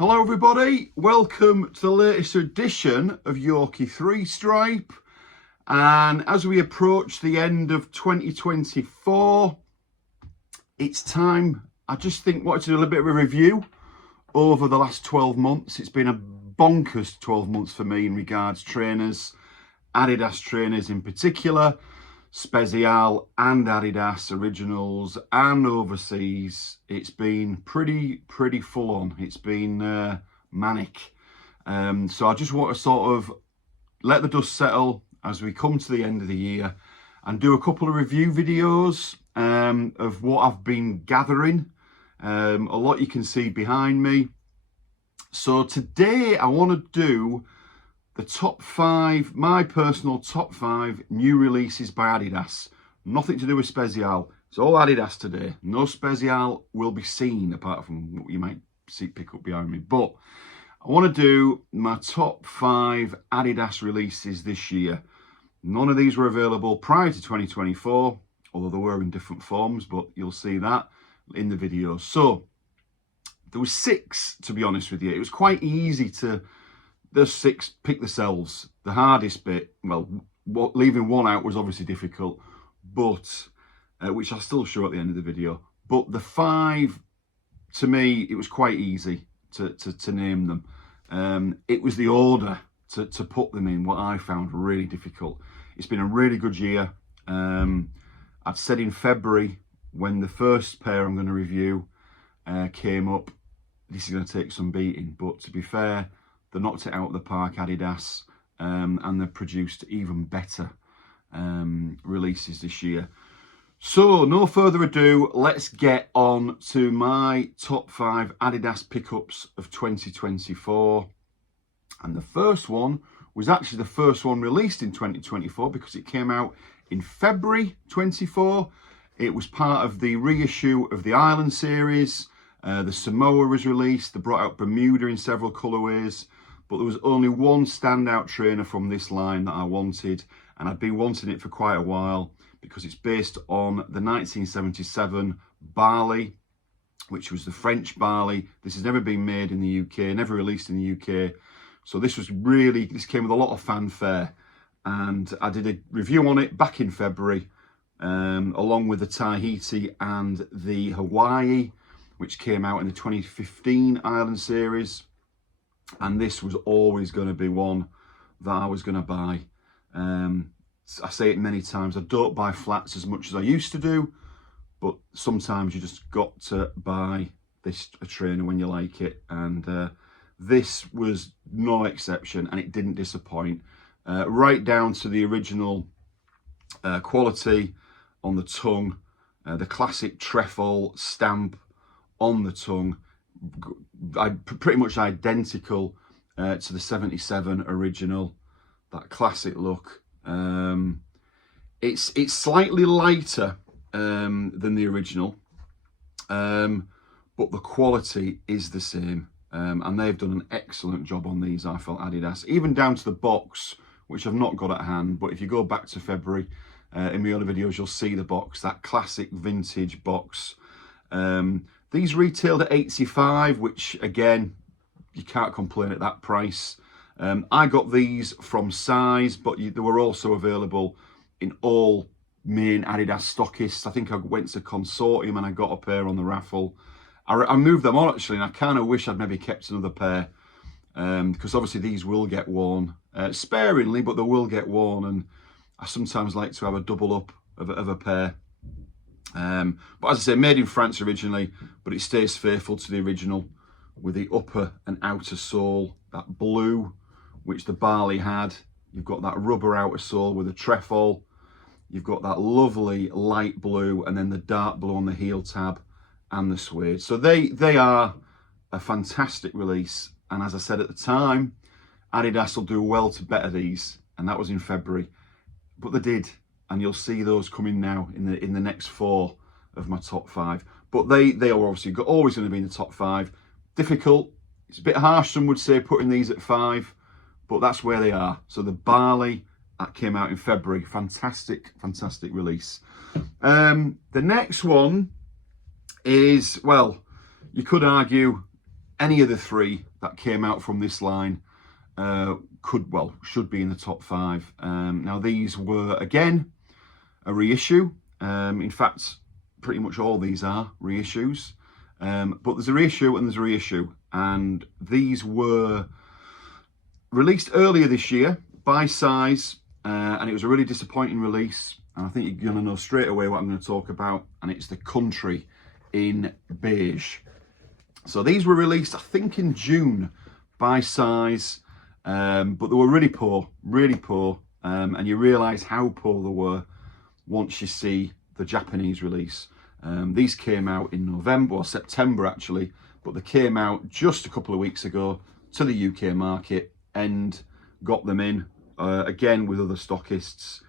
Hello everybody, welcome to the latest edition of Yorkie 3 Stripe, and as we approach the end of 2024, it's time. I just wanted to do a little bit of a review over the last 12 months. It's been a bonkers 12 months for me in regards trainers, Adidas trainers in particular, Special and Adidas Originals and overseas. It's been pretty full on. It's been manic. So I just want to sort of let the dust settle as we come to the end of the year and do a couple of review videos of what I've been gathering. A lot you can see behind me. So today I want to do the top 5, my personal top 5 new releases by Adidas. Nothing to do with Special. It's all Adidas today. No Special will be seen apart from what you might see pick up behind me. But I want to do my top 5 Adidas releases this year. None of these were available prior to 2024, although they were in different forms, but you'll see that in the video. So there was 6, to be honest with you. It was quite easy to... There's 6, pick themselves. The hardest bit, well, leaving one out was obviously difficult, but which I'll still show at the end of the video. But the 5, to me, it was quite easy to name them. It was the order to put them in what I found really difficult. It's been a really good year. I'd said in February, when the first pair I'm going to review came up, this is going to take some beating, but to be fair, they knocked it out of the park, Adidas, and they've produced even better releases this year. So, no further ado, let's get on to my top 5 Adidas pickups of 2024. And the first one was actually the first one released in 2024 because it came out in February 24. It was part of the reissue of the Island series. The Samoa was released. They brought out Bermuda in several colourways. But there was only one standout trainer from this line that I wanted, and I'd been wanting it for quite a while because it's based on the 1977 Barley, which was the French Barley. This has never been made in the UK, never released in the UK. So this came with a lot of fanfare, and I did a review on it back in February, along with the Tahiti and the Hawaii, which came out in the 2015 Island series. And this was always going to be one that I was going to buy. I say it many times, I don't buy flats as much as I used to do, but sometimes you just got to buy a trainer when you like it. And this was no exception, and it didn't disappoint. Right down to the original quality on the tongue, the classic trefoil stamp on the tongue. Pretty much identical to the 77 original, that classic look. It's slightly lighter than the original, but the quality is the same, and they've done an excellent job on these, I felt, Adidas, even down to the box, which I've not got at hand. But if you go back to February in my other videos, you'll see the box, that classic vintage box. These retailed at £85, which again, you can't complain at that price. I got these from Size, but they were also available in all main Adidas stockists. I think I went to Consortium and I got a pair on the raffle. I moved them on actually, and I kind of wish I'd maybe kept another pair, because obviously these will get worn sparingly, but they will get worn, and I sometimes like to have a double up of a pair. But as I say, made in France originally, but it stays faithful to the original with the upper and outer sole, that blue, which the Barley had. You've got that rubber outer sole with a trefoil. You've got that lovely light blue, and then the dark blue on the heel tab and the suede. So they are a fantastic release. And as I said at the time, Adidas will do well to better these, and that was in February. But they did. And you'll see those coming now in the next 4 of my top 5. But they are obviously always going to be in the top 5. Difficult. It's a bit harsh, some would say, putting these at 5, but that's where they are. So the Barley, that came out in February. Fantastic release. The next one is, well, you could argue any of the three that came out from this line should be in the top 5. Now these were again a reissue. In fact, pretty much all these are reissues. But there's a reissue and there's a reissue, and these were released earlier this year by size, and it was a really disappointing release. And I think you're going to know straight away what I'm going to talk about, and it's the country in beige. So these were released, I think, in June by size, but they were really poor, and you realise how poor they were once you see the Japanese release. These came out in November or September actually, but they came out just a couple of weeks ago to the UK market and got them in again with other stockists.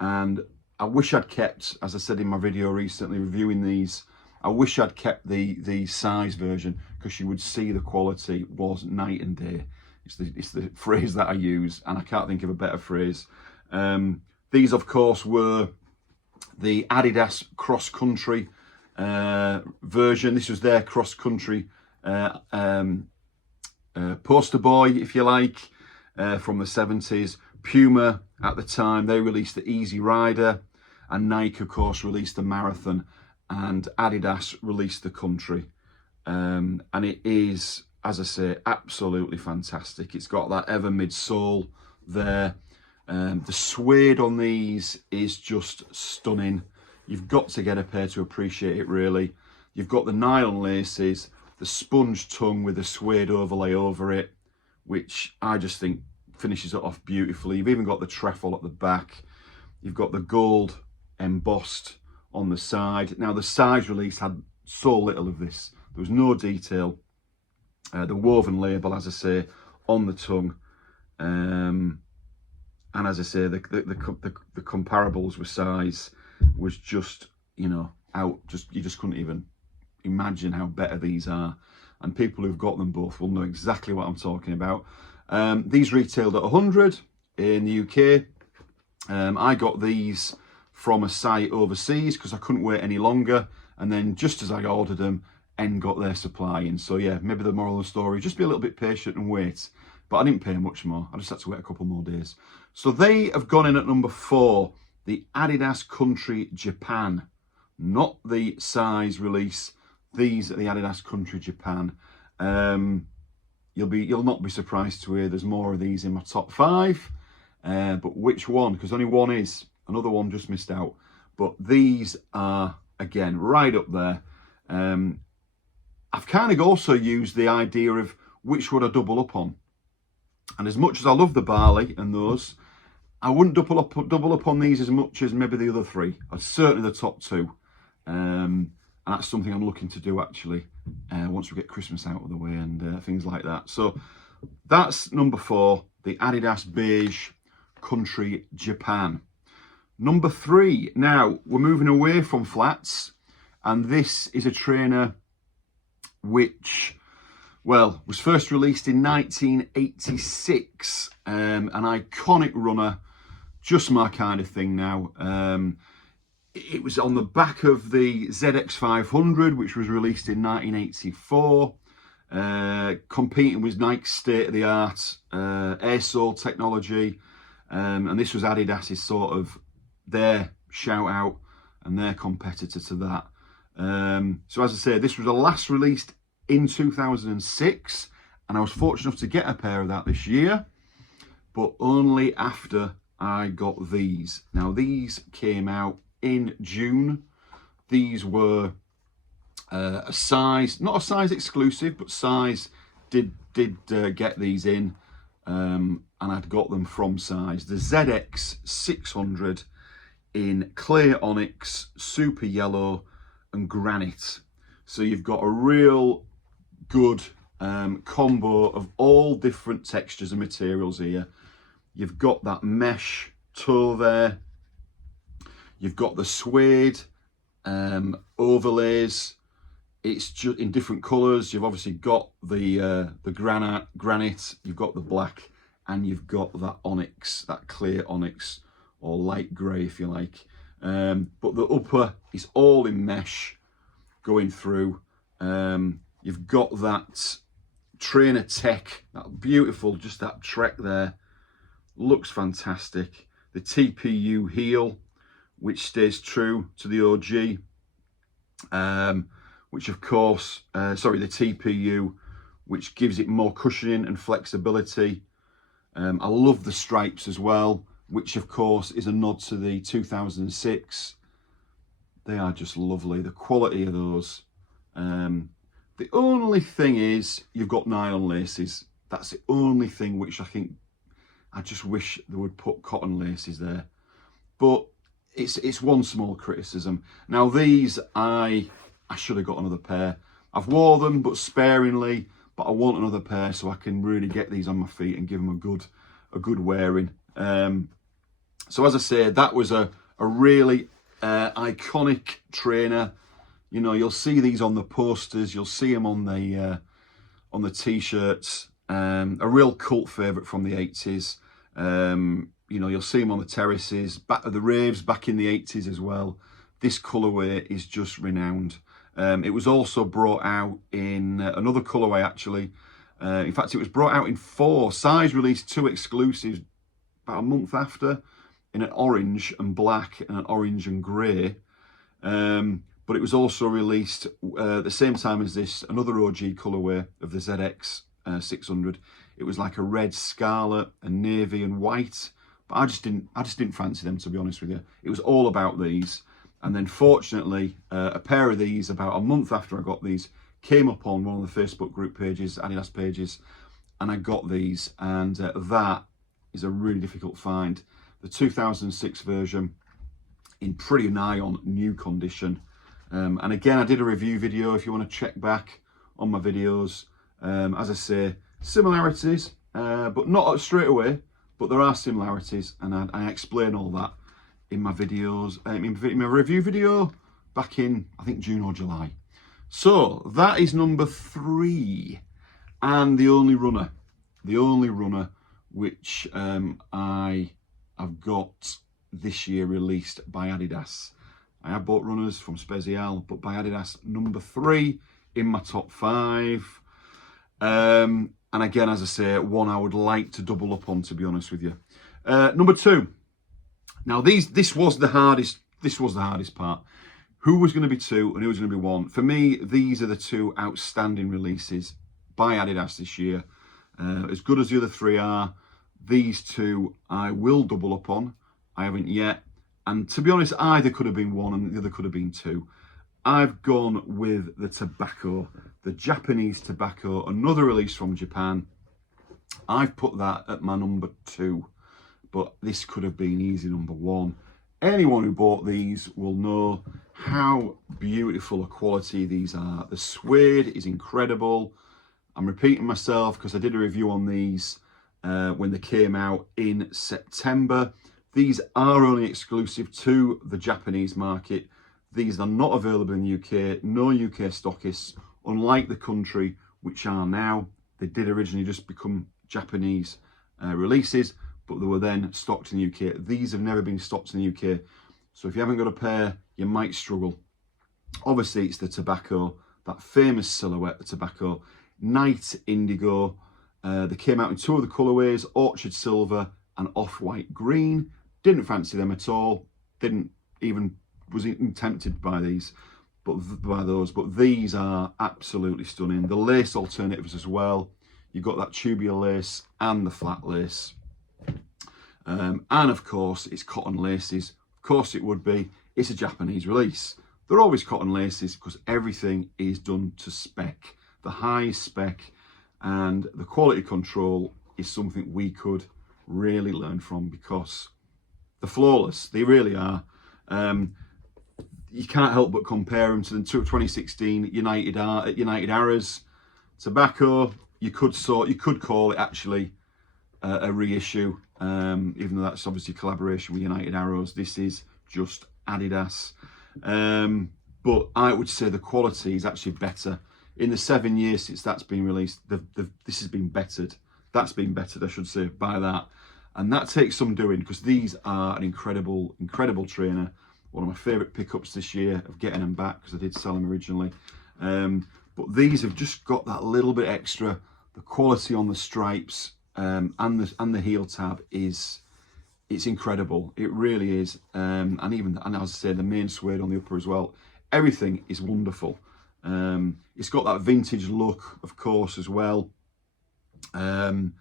And I wish I'd kept, as I said in my video recently reviewing these, I wish I'd kept the size version, because you would see the quality was night and day. It's the phrase that I use, and I can't think of a better phrase. These, of course, were the Adidas cross-country version. This was their cross-country poster boy, if you like, from the 70s. Puma, at the time, they released the Easy Rider, and Nike, of course, released the Marathon, and Adidas released the Country. And it is, as I say, absolutely fantastic. It's got that ever midsole there. The suede on these is just stunning. You've got to get a pair to appreciate it, really. You've got the nylon laces, the sponge tongue with the suede overlay over it, which I just think finishes it off beautifully. You've even got the trefoil at the back. You've got the gold embossed on the side. Now, the size release had so little of this. There was no detail. The woven label, as I say, on the tongue. And as I say, the comparables with size was just, you know, you just couldn't even imagine how better these are. And people who've got them both will know exactly what I'm talking about. These retailed at 100 in the UK. I got these from a site overseas because I couldn't wait any longer. And then just as I ordered them, N got their supply in. So yeah, maybe the moral of the story, just be a little bit patient and wait. But I didn't pay much more. I just had to wait a couple more days. So they have gone in at number 4, the Adidas Country Japan. Not the size release. These are the Adidas Country Japan. You'll not be surprised to hear there's more of these in my top 5. But which one? Because only one is. Another one just missed out. But these are, again, right up there. I've kind of also used the idea of which would I double up on. And as much as I love the Barley and those, I wouldn't double up on these as much as maybe the other 3. Or certainly the top 2. And that's something I'm looking to do, actually, once we get Christmas out of the way and things like that. So that's number 4, the Adidas Beige Country Japan. Number 3, now we're moving away from flats, and this is a trainer which, well, was first released in 1986, an iconic runner, just my kind of thing now. It was on the back of the ZX500, which was released in 1984, competing with Nike's state-of-the-art air sole technology, and this was Adidas's sort of their shout out and their competitor to that. So as I say, this was the last released in 2006, and I was fortunate enough to get a pair of that this year, but only after I got these. Now these came out in June. These were a size, not a size exclusive, but size did get these in, and I'd got them from size. The ZX 600 in clear onyx, super yellow and granite. So you've got a real good combo of all different textures and materials here. You've got that mesh toe there. You've got the suede overlays. It's just in different colours. You've obviously got the granite. You've got the black, and you've got that onyx, that clear onyx, or light grey if you like. But the upper is all in mesh going through. You've got that trainer tech, that beautiful, just that trek there, looks fantastic. The TPU heel, which stays true to the OG, which of course, the TPU, which gives it more cushioning and flexibility. I love the stripes as well, which of course is a nod to the 2006. They are just lovely, the quality of those. The only thing is, you've got nylon laces. That's the only thing which I just wish they would put cotton laces there. But it's one small criticism. Now these, I should have got another pair. I've wore them, but sparingly. But I want another pair so I can really get these on my feet and give them a good wearing. So as I say, that was a really iconic trainer. You know, you'll see these on the posters, you'll see them on the t-shirts. A real cult favourite from the 80s. You know, you'll see them on the terraces, the raves back in the 80s as well. This colourway is just renowned. It was also brought out in another colourway, actually. In fact, it was brought out in 4. Size released 2 exclusives about a month after, in an orange and black and an orange and grey. But it was also released at the same time as this, another OG colourway of the ZX 600. It was like a red, scarlet, and navy and white. But I just didn't fancy them, to be honest with you. It was all about these. And then fortunately, a pair of these, about a month after I got these, came up on one of the Facebook group pages, Adidas pages, and I got these. And that is a really difficult find. The 2006 version in pretty nigh on new condition. And again, I did a review video if you want to check back on my videos. As I say, similarities, but not straight away, but there are similarities, and I explain all that in my videos, in my review video back in, I think, June or July. So that is number 3, and the only runner which I have got this year released by Adidas. I have bought runners from Spezial, but by Adidas, number 3 in my top 5. And again, as I say, one I would like to double up on, to be honest with you. Number 2. Now, this was the hardest part. Who was going to be 2 and who was going to be 1? For me, these are the 2 outstanding releases by Adidas this year. As good as the other 3 are, these 2 I will double up on. I haven't yet. And to be honest, either could have been 1 and the other could have been 2. I've gone with the tobacco, the Japanese tobacco, another release from Japan. I've put that at my number 2, but this could have been easy number 1. Anyone who bought these will know how beautiful a quality these are. The suede is incredible. I'm repeating myself because I did a review on these when they came out in September. These are only exclusive to the Japanese market. These are not available in the UK, no UK stockists, unlike the country, which are now. They did originally just become Japanese releases, but they were then stocked in the UK. These have never been stocked in the UK. So if you haven't got a pair, you might struggle. Obviously, it's the tobacco, that famous silhouette, the tobacco. Night Indigo. They came out in 2 of the colourways, Orchard Silver and Off-White Green. Didn't fancy them at all. Was even tempted by these, but these are absolutely stunning. The lace alternatives as well. You've got that tubular lace and the flat lace. And of course, it's cotton laces. Of course it would be. It's a Japanese release. They're always cotton laces because everything is done to spec. The highest spec, and the quality control is something we could really learn from because they're flawless. They really are. You can't help but compare them to the 2016 United Arrows tobacco. You could call it actually a reissue, even though that's obviously a collaboration with United Arrows. This is just Adidas, but I would say the quality is actually better. In the 7 years since that's been released, this has been bettered. That's been bettered, I should say, by that, and that takes some doing because these are an incredible trainer. One of my favourite pickups this year of getting them back because I did sell them originally. But these have just got that little bit extra, The quality on the stripes and the heel tab it's incredible. It really is. And as I say, the main suede on the upper as well. Everything is wonderful. It's got that vintage look, of course, as well. And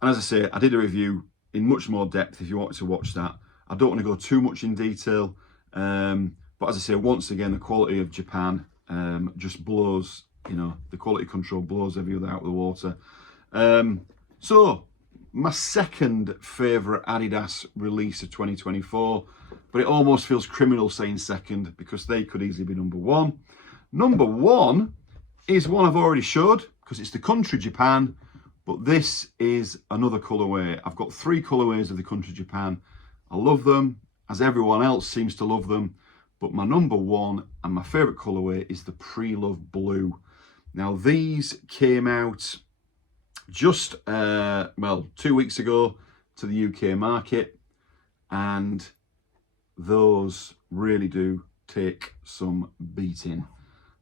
as I say, I did a review in much more depth if you wanted to watch that. I don't want to go too much in detail. But as I say, once again, the quality of Japan just blows, you know, the quality control blows every other out of the water. So, my second favourite Adidas release of 2024, but it almost feels criminal saying second because they could easily be number one. Number one is one I've already showed because it's the country Japan, but this is another colourway. I've got 3 colourways of the country Japan. I love them, as everyone else seems to love them, but my number one and my favourite colourway is the Pre-Love Blue. Now, these came out just, 2 weeks ago to the UK market, and those really do take some beating.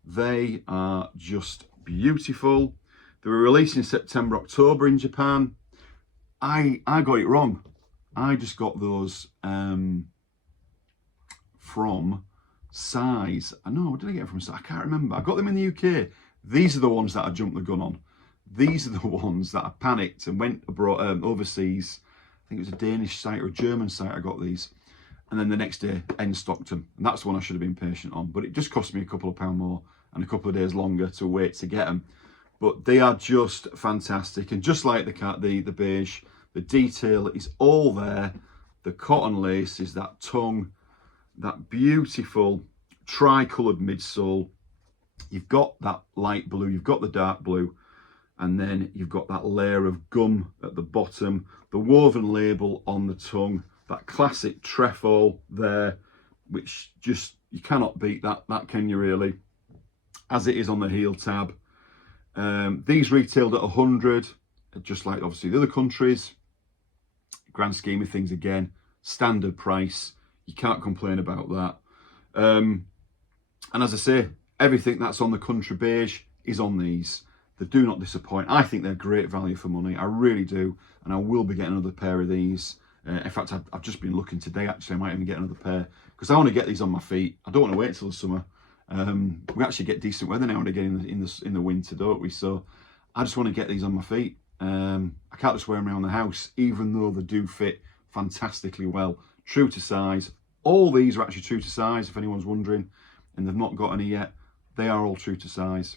They are just beautiful. They were released in September, October in Japan. I got it wrong. I just got those from size. I know, what did I get from size? I can't remember. I got them in the UK. These are the ones that I jumped the gun on. These are the ones that I panicked and went abroad, overseas. I think it was a Danish site or a German site I got these. And then the next day, end stocked them. And that's the one I should have been patient on. But it just cost me a couple of pounds more and a couple of days longer to wait to get them. But they are just fantastic. And just like the beige, the detail is all there. The cotton lace is that tongue, that beautiful tri-coloured midsole. You've got that light blue, you've got the dark blue, and then you've got that layer of gum at the bottom, the woven label on the tongue, that classic trefoil there, which just, you cannot beat that, can you really? As it is on the heel tab. These retailed at 100, just like obviously the other countries. Grand scheme of things again, standard price. You can't complain about that. And as I say, everything that's on the country beige is on these. They do not disappoint. I think they're great value for money. I really do. And I will be getting another pair of these. In fact, I've just been looking today, actually. I might even get another pair because I want to get these on my feet. I don't want to wait till the summer. We actually get decent weather now and again in the winter, don't we? So I just want to get these on my feet. I can't just wear them around the house, even though they do fit fantastically well. True to size. All these are actually true to size, if anyone's wondering, and they've not got any yet. They are all true to size.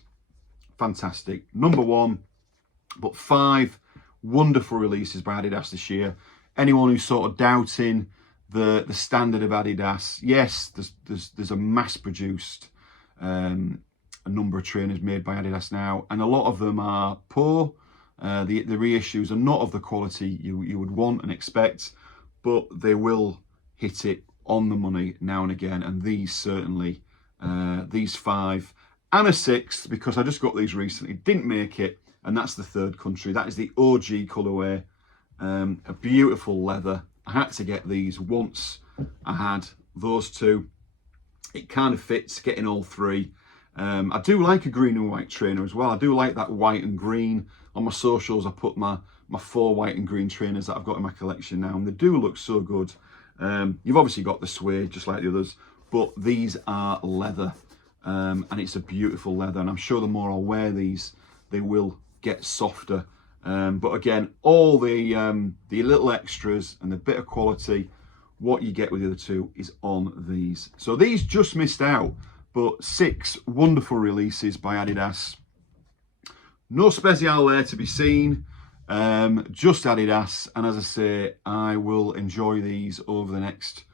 Fantastic. Number one, but 5 wonderful releases by Adidas this year. Anyone who's sort of doubting the standard of Adidas, yes, there's a mass-produced a number of trainers made by Adidas now, and a lot of them are poor. The reissues are not of the quality you would want and expect, but they will hit it on the money now and again, and these certainly, these 5 and a 6th, because I just got these recently, didn't make it, and that's the third country. That is the OG colourway, a beautiful leather. I had to get these once I had those 2. It kind of fits getting all 3. I do like a green and white trainer as well. I do like that white and green. On my socials, I put my 4 white and green trainers that I've got in my collection now, and they do look so good. You've obviously got the suede, just like the others, but these are leather, and it's a beautiful leather, and I'm sure the more I wear these, they will get softer. But again, all the little extras and the bit of quality, what you get with the other 2 is on these. So these just missed out, but 6 wonderful releases by Adidas. No special there to be seen, just Adidas. And as I say, I will enjoy these over the next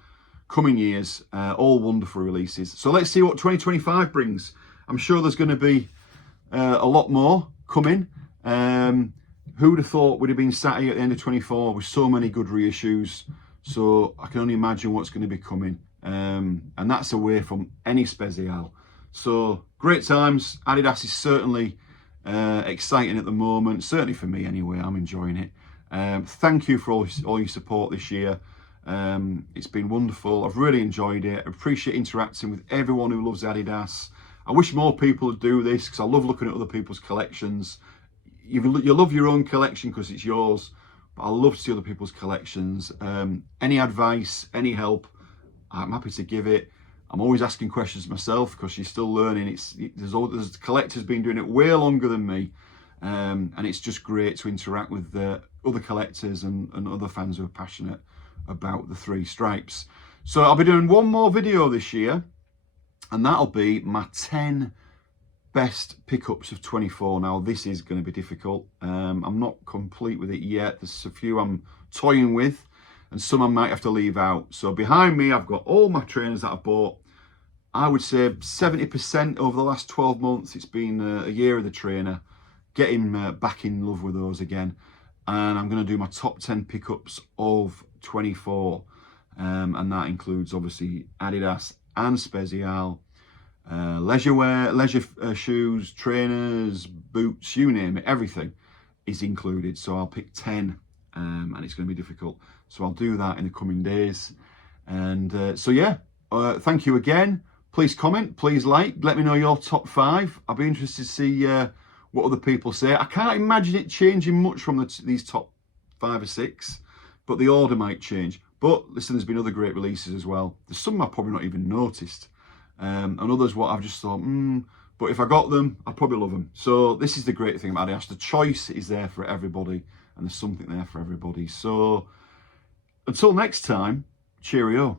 coming years. All wonderful releases. So let's see what 2025 brings. I'm sure there's going to be a lot more coming. Who would have thought we'd have been sat here at the end of 24 with so many good reissues? So I can only imagine what's going to be coming. And that's away from any special. So great times. Adidas is certainly exciting at the moment. Certainly for me anyway. I'm enjoying it. Thank you for all your support this year. It's been wonderful. I've really enjoyed it. I appreciate interacting with everyone who loves Adidas. I wish more people would do this because I love looking at other people's collections. you love your own collection because it's yours, but I love to see other people's collections. Any advice, any help, I'm happy to give it. I'm always asking questions myself because you're still learning. There's collectors been doing it way longer than me, and it's just great to interact with other collectors and other fans who are passionate about the three stripes. So I'll be doing one more video this year, and that'll be my 10 best pickups of 24. Now this is going to be difficult. I'm not complete with it yet. There's a few I'm toying with, and some I might have to leave out. So behind me, I've got all my trainers that I've bought. I would say 70% over the last 12 months. It's been a year of the trainer, getting back in love with those again. And I'm going to do my top 10 pickups of 24. And that includes obviously Adidas and Special, leisure wear, leisure shoes, trainers, boots, you name it, everything is included. So I'll pick 10, and it's going to be difficult. So I'll do that in the coming days. And so yeah, thank you again. Please comment, please like, let me know your top 5. I'll be interested to see what other people say. I can't imagine it changing much from these top 5 or 6, but the order might change. But listen, there's been other great releases as well. There's some I've probably not even noticed, and others what I've just thought, but if I got them, I'd probably love them. So this is the great thing about Adidas. The choice is there for everybody, and there's something there for everybody. So until next time, cheerio.